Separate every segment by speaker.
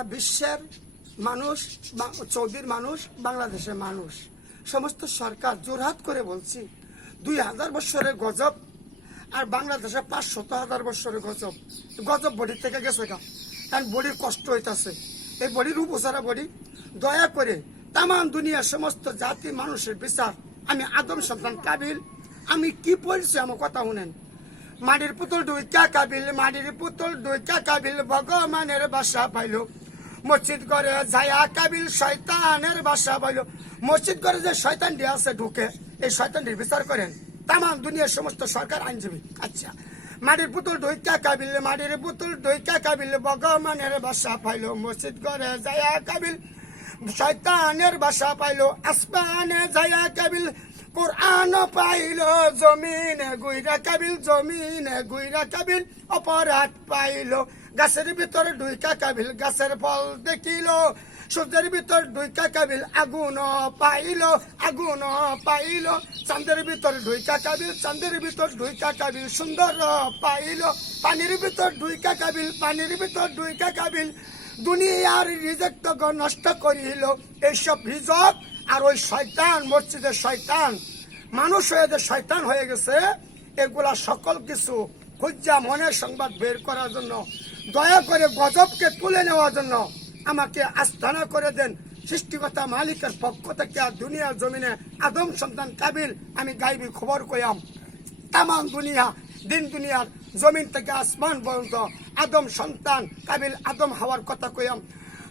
Speaker 1: সারা বিশ্বের মানুষ সৌদির মানুষ, বাংলাদেশের মানুষ। সমস্ত সরকার জোরহাত করে বলছি, দুই হাজার বছরের গজব আর বাংলাদেশে পাঁচশত হাজার বছরের গজব। গজব বডি থেকে গেছে গা। কারণ বডির কষ্ট হইতাছে। এই বডির উপসারা বডি, দয়া করে তাম দুনিয়ার সমস্ত জাতি মানুষের বিচার। আমি আদম সন্তান কাবিল, আমি কি পড়ছি আমার কথা শুনেন। মাটির পুতুল ডুইকা কাবিল, মাটির পুতুল ডুইকা কাবিল, ভগবানের বাসা পাইল। মসজিদ ঘরে যায়া কাবিল শয়তানের বাসা পাইল। মসজিদ ঘরে যে শয়তান দিয়ে আছে ঢুকে, এই শয়তানটির বিচার করেন। তাম দুনিয়ার সমস্ত সরকার আইনজীবী। আচ্ছা মাটির পুতুল ডুইকা কাবিল, মাটির পুতুল ডুইকা কাবিল, ভগবানের বাসা পাইল। মসজিদ ঘরে যায়া কাবিল, শয়তানের বাসা পাইল। আসমানে যায়া কাবিল কোরআন পাইল, জমিনে গুইরা কাবিল, জমিনে গুইরা কাবিল, অপরাধ পাইল। গাছের ভিতর ডুইকা কাবিল, গাছের ফল দেখিল। সূর্যের ভিতর ডুইকা কাবিল, আগুন পাইল আগুন পাইল। চাঁদের ভিতর ডুইকা কাবিল, চাঁদের ভিতর ডুইকা কাবিল, সুন্দর পাইল। পানির ভিতর ডুইকা কাবিল, পানির ভিতর ডুইকা কাবিল। দুনিয়ার রিজেক্ট নষ্ট করিল। এইসব রিজক আর ওই শয়তান, মসজিদের শয়তান, মানুষ হয়ে যে শয়তান হয়ে গেছে, এগুলা সকল কিছু খুঁজা মনের সংবাদ বের করার জন্য, দয়া করে গজবকে তুলে নেওয়ার জন্য আমাকে আস্থানা করে দেন। সৃষ্টিকতা মালিকের পক্ষ থেকে আর দুনিয়ার জমিনে আদম সন্তান কাবিল আমি গাইবি খবর কইয়াম। তামাম দুনিয়া, দিন দুনিয়ার জমিন থেকে আসমান পর্যন্ত আদম সন্তান, কাবিল আদম হওয়ার কথা কইয়াম,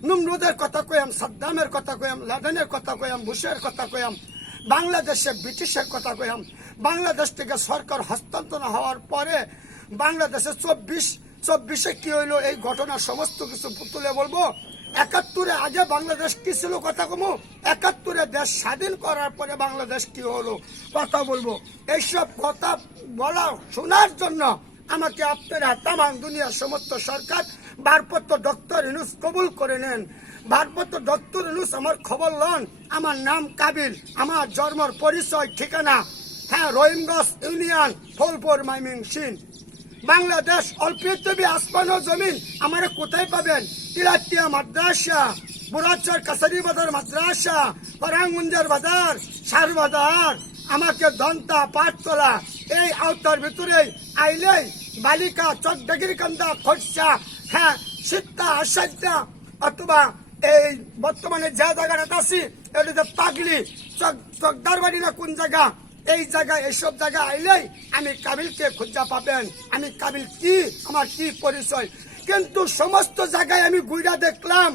Speaker 1: নুমরুদের কথা কইয়াম, সাদ্দামের কথা কইয়াম, লাদেনের কথা কইয়াম, বুশের কথা কইয়াম, বাংলাদেশে ব্রিটিশের কথা কইয়াম, বাংলাদেশ থেকে সরকার হস্তান্তর হওয়ার পরে বাংলাদেশে চব্বিশ, চব্বিশে কি হইল? এই ঘটনা সমস্ত কিছু তুলে বলব। একাত্তরে আগে বাংলাদেশ কি ছিল কথা কমু? একাত্তরে দেশ স্বাধীন করার পরে বাংলাদেশ কি হলো? কথা বলব। এইসব কথা বলা, শোনার জন্য আমাকে আপনারা তামাম দুনিয়ার সমস্ত সরকার ভারপত্র ডক্টর ইনুস কবুল করে নেন। ভারপত্র ডক্টর ইনুস আমার খবর লন। আমার নাম কাবিল, আমার জন্মর পরিচয়, ঠিকানা হ্যাঁ রহিমগঞ্জ ইউনিয়ন, ফলপুর মাইমিং সিন বাংলাদেশ অল্পৃথিবী আসমান ও জমিন, আমার কোথায় পাবেন? ইলাটিয়া মাদ্রাসা, বুড়াচর কাছারি বাজার মাদ্রাসা, পরাঙ্গুঞ্জার বাজার সার বাজার আমাকে দন্তা, পাঠতলা, এই আওতার ভিতরে আইলেই বালিকা চকডাগির কান্দা খরচা হ্যাঁ সিদ্ধা আসাদ্যা অথবা এই বর্তমানে যে জায়গাটা আছি এটা যে পাগলি চক চকদার বাড়ি না কোন জায়গা এই জায়গা এইসব জায়গা আইলেই আমি কাবিলকে খুঁজা পাবেন আমি কাবিল কি আমার কি পরিচয় কিন্তু সমস্ত জায়গায় আমি গুইরা দেখলাম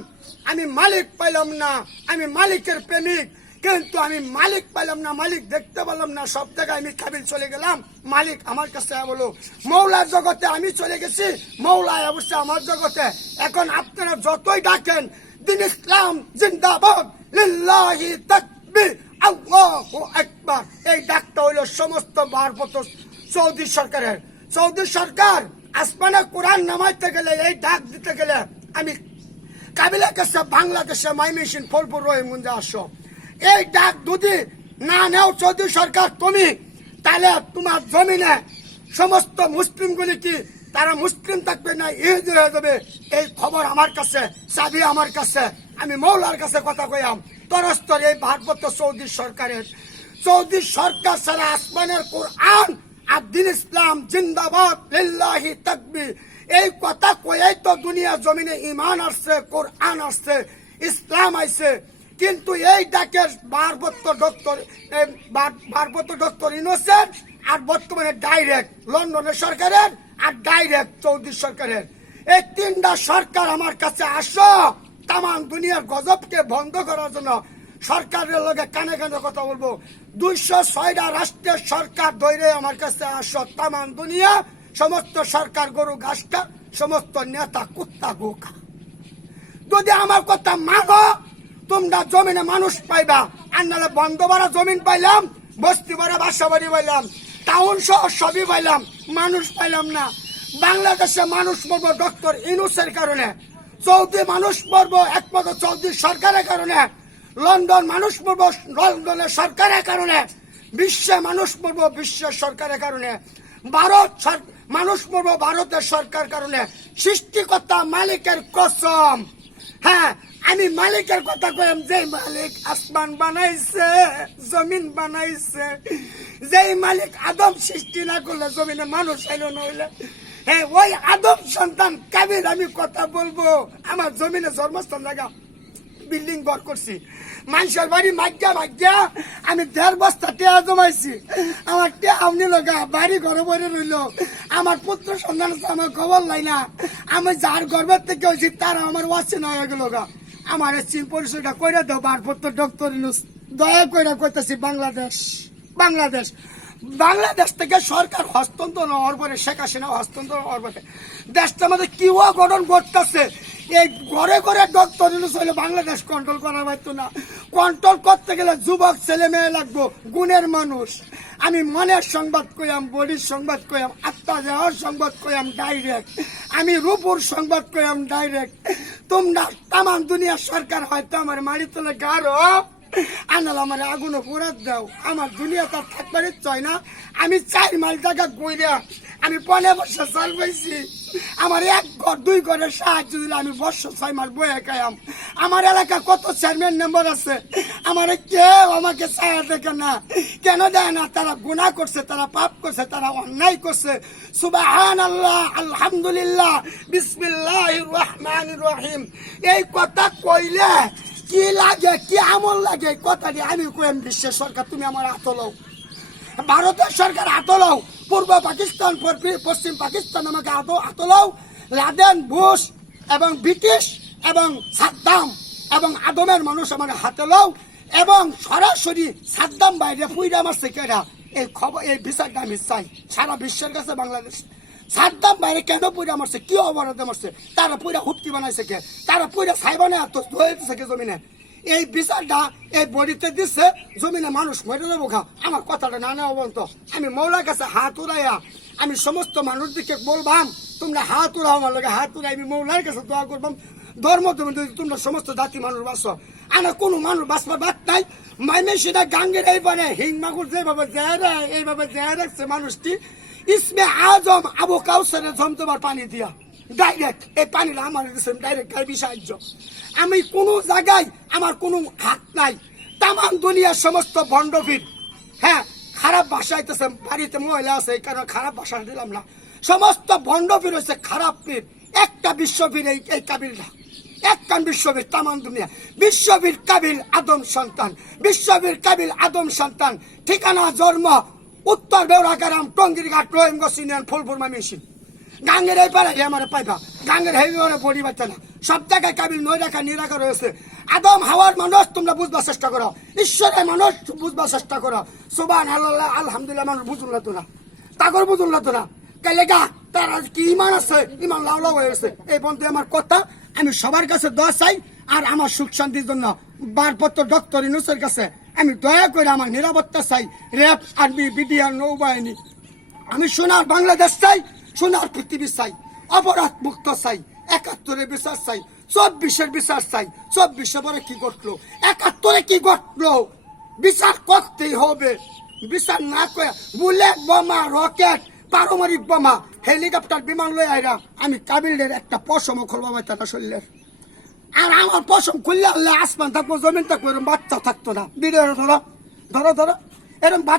Speaker 1: আমি মালিক পাইলাম না আমি মালিকের প্রেমিক কিন্তু আমি মালিক পাইলাম না, মালিক দেখতে পেলাম না, সব জায়গায় আমি কাবিল চলে গেলাম। মালিক আমার কাছে বলো মৌলার জগতে আমি চলে গেছি মৌলায় অবশ্যই আমার জগতে। এখন আপনারা যতই ডাকেন, দিন ইসলাম জিন্দাবাদ, লিল্লাহি তাকবীর, আল্লাহু আকবার। এই ডাকটা হইল সমস্ত ভারত সৌদি সরকারের। সৌদি সরকার আসমানে কোরআন নামাইতে গেলে, এই ডাক দিতে গেলে আমি কাবিলা কাছে, বাংলাদেশে মাইমেশিন ফলপুর রহিমগঞ্জে আসো। এই ডাক যদি না নেও সৌদি সরকার, তুমি, তাহলে তোমার জমিনে সমস্ত মুসলিমগুলি কি, তারা মুসলিম থাকবে না ইহুদি হয়ে যাবে? এই খবর আমার কাছে, চাবি আমার কাছে, আমি মৌলার কাছে কথা কইয়াম। তরস্তর এই ভারত সৌদি সরকারের। সৌদি সরকার সারা আসমানের কোরআন আর দিন ইসলাম জিন্দাবাদ, লিল্লাহি তাকবীর এই কথা কয়েই তো দুনিয়া জমিনে ইমান আসছে, কোরআন আসছে, ইসলাম আইছে। কিন্তু এই ডাকের ভারপ্রাপ্ত ডক্টর ভারপ্রাপ্ত ডক্টর ইনোসেন্ট আর বর্তমানে ডাইরেক্ট লন্ডনের সরকারের আর ডাইরেক্ট চৌধুরী সরকারের। এই তিনটা সরকার আমার কাছে আসো তাম দুনিয়ার গজবকে বন্ধ করার জন্য সরকারের লগে কানে কানে কথা বলব। দুইশো ছয়টা রাষ্ট্রের সরকার দৈরে আমার কাছে আসো তাম দুনিয়া, সমস্ত সরকার গরু ঘাসকা সমস্ত নেতা কুত্তা গোখা যদি আমার কথা মাগো তোমরা জমিনে মানুষ পাইবা। আর নাহলে বন্ধ বাড়া জমিন পাইলাম বস্তি বাড়া বাসা বাড়ি পাইলাম, টাউন সহ সবই পাইলাম, মানুষ পাইলাম না। বাংলাদেশে মানুষ মরবো ডক্টর ইনুসের কারণে, সৌদি মানুষ মরবো একমাত্র সৌদি সরকারের কারণে, লন্ডন মানুষ মরবো লন্ডনের সরকারের কারণে, বিশ্বে মানুষ মরবো বিশ্বের সরকারের কারণে, ভারত মানুষ মরবো ভারতের সরকার কারণে, সৃষ্টিকর্তা মালিকের কসম। হ্যাঁ আমি মালিকের কথা কইম যে মালিক আসমান বানাইছে, জমিন বানাইছে, যেই মালিক আদম সৃষ্টি না করলে জমিনে মানুষ এলো নইলে হ্যাঁ ওই আদম সন্তান কাবির আমি কথা বলব। আমার জমিনে জন্মস্থান লাগা বিল্ডিং ঘর করছি। মানুষের বাড়ি মাজ্ঞা মাজ্ঞা আমি দেড় বস্তা টেয়া জমাইছি। আমার টেয়া আমনি লগা বাড়ি ঘরে বরে রইল। আমার পুত্র সন্তান আমার খবর লাই না। আমি যার গর্বের থেকে হয়েছি, তারা আমার ওয়াসি হয়ে গেল গা। আমার চিন পরিচয়টা কইরা দাও, বারপত্র ডক্টর ইনুস। দয়া কইরা কইতাছি বাংলাদেশ বাংলাদেশ। বাংলাদেশ থেকে সরকার হস্তান্তর হওয়ার পরে, শেখ হাসিনা হস্তান্তর হওয়ার পরে, দেশটা মধ্যে কি গঠন করতেছে। এই ঘরে ঘরে ডক্টর ইউনুস হইলে বাংলাদেশ কন্ট্রোল করা পারতো না। কন্ট্রোল করতে গেলে যুবক, ছেলে মেয়ে লাগবো, গুণের মানুষ। আমি মনের সংবাদ কইয়াম, বডির সংবাদ কইয়াম, আত্মা দেহর সংবাদ কইয়াম ডাইরেক্ট আমি রূপুর সংবাদ কইয়াম ডাইরেক্ট তোমরা তামাম দুনিয়ার সরকার হয়তো আমার মারি তোলে গারো আনাল আমার আগুনে পোড়াত দাও। আমার দুনিয়া তার থাকবার চাই না। আমি চার মাইল টাকা গইরা আমি পনে বছর চাল পাইছি আমার এক ঘর, দুই ঘরের সাহায্য দিলে আমি বছর ছয় মাস বয়ে খাইয়াম। আমার এলাকা কত চেয়ারম্যান মেম্বার আছে? আমার কেউ আমাকে ছায়া দেখে না। কেন দেয় না? তারা গুনাহ করছে, তারা পাপ করছে, তারা অন্যায় করছে। সুবাহান আল্লাহ আলহামদুলিল্লাহ বিসমিল্লাহ রহমান রহিম। এই কথা কইলে কি লাগে, কি আমল লাগে? কথাটি আমি কইম বিশ্বের সরকার, তুমি আমার হাত লও ভারতের সরকার হাত লও পূর্ব পাকিস্তান পশ্চিম পাকিস্তান আমাকে হাত হাত লও লাদেন বুশ এবং ব্রিটিশ এবং সাদ্দাম এবং আদমের মানুষ আমার হাতে লও এবং সরাসরি সাদ্দাম বাইরে পুইরা মারছে কেরা এই খবর এই বিচারটা আমি চাই। সারা বিশ্বের কাছে, বাংলাদেশ সাদ্দাম বাইরে কেন পুইরা মারছে? কি অবরোধে মারছে? তারা পুইরা হুটকি বানাইছে কে? তারা পুইরা ছাই বানায় তো ধুয়েছে কে জমিনে? এই বিচারটা এই বডিতে দিচ্ছে জমিনে মানুষ মরে যাব খা আমার কথাটা না নেওয়া বলতো আমি মৌলার কাছে হাত উড়াইয়া, আমি সমস্ত মানুষ দিকে বলবাম, তোমরা হাত উড়াও আমার লগে, হাত উড়াই আমি মৌলার কাছে দোয়া করবাম। ধর্ম তুমি তোমরা সমস্ত জাতি মানুষ বাঁচো, আনা কোনো মানুষ বাঁচবার বাদ নাই। মাইমে সেটা গাঙ্গের এইবারে হিং মাগুর যেভাবে জেহারা এইভাবে জেহারা রাখছে মানুষটি ইসমে আজম আবু কাউসারের জমজমার পানি দিয়া ডাইরেক্ট এই পানিটা আমার দিচ্ছে ডাইরেক্ট গাড়ি সাহায্য। আমি কোনো জায়গায় আমার কোনো হাত নাই। তামাম দুনিয়ার সমস্ত ভণ্ডভীর হ্যাঁ খারাপ ভাষা আইতেছে, বাড়িতে মহিলা আছে, এই কারণে খারাপ ভাষা দিলাম না। সমস্ত ভণ্ডভীর হয়েছে খারাপ পীর। একটা বিশ্ববীর এই এই কাবিলটা একখান বিশ্ববীর তামান দুনিয়া। বিশ্ববীর কাবিল আদম সন্তান। বিশ্ববীর কাবিল আদম সন্তান। ঠিকানা, জন্ম উত্তর বেউরাকারাম টঙ্গির ঘাট রহিমগঞ্জ ইউনিয়ন ফুলপুর মামিসিন গাঙ্গের এই পাড়াই আমার পাইবা, গাঙ্গের হেই ওরা বডি বাচ্চা না। সব জায়গায় কাবিল নয় রাখা নিরাখা রয়েছে। আদম হাওয়ার মানুষ, তোমরা বুঝবার চেষ্টা করো। ঈশ্বরের মানুষ, বুঝবার চেষ্টা করো। সুবান আল্লাহ আলহামদুলিল্লাহ, মানুষ বুঝুন না তোরা তাগর বুঝুন না তোরা কাইলে গা, তার কি ইমান আছে? ইমান লাউ লাউ হয়েছে এই বন্ধু, আমার কথা আমি সবার কাছে দোয়া চাই, আর আমার সুখ শান্তির জন্য। বারপত্র ডক্টর ইনুসের কাছে। আমি দয়া করে আমার নিরাপত্তা চাই, র্যাব, আর্মি, বিডিআর, নৌবাহিনী। আমি সোনার বাংলাদেশ চাই, সোনার পৃথিবী চাই অপরাধ মুক্ত চাই, একাত্তরের বিচার চাই, চব্বিশের বিচার চাই। চব্বিশে পরে কি ঘটলো? একাত্তরে কি ঘটলো? বিচার করতেই হবে। বিচার না করে বুলেট বোমা, রকেট, পারমাণবিক বোমা, হেলিকপ্টার বিমান লই আইরা আমি কাবিলের একটা পশম খুলবা তাটা শরীরের। আর আমার পশম খুললে আল্লাহ আসমান থাকব, জমিন থাকব এরকম বাচ্চা থাকতো না। দিদি ধরো ধরো ধরো এরকম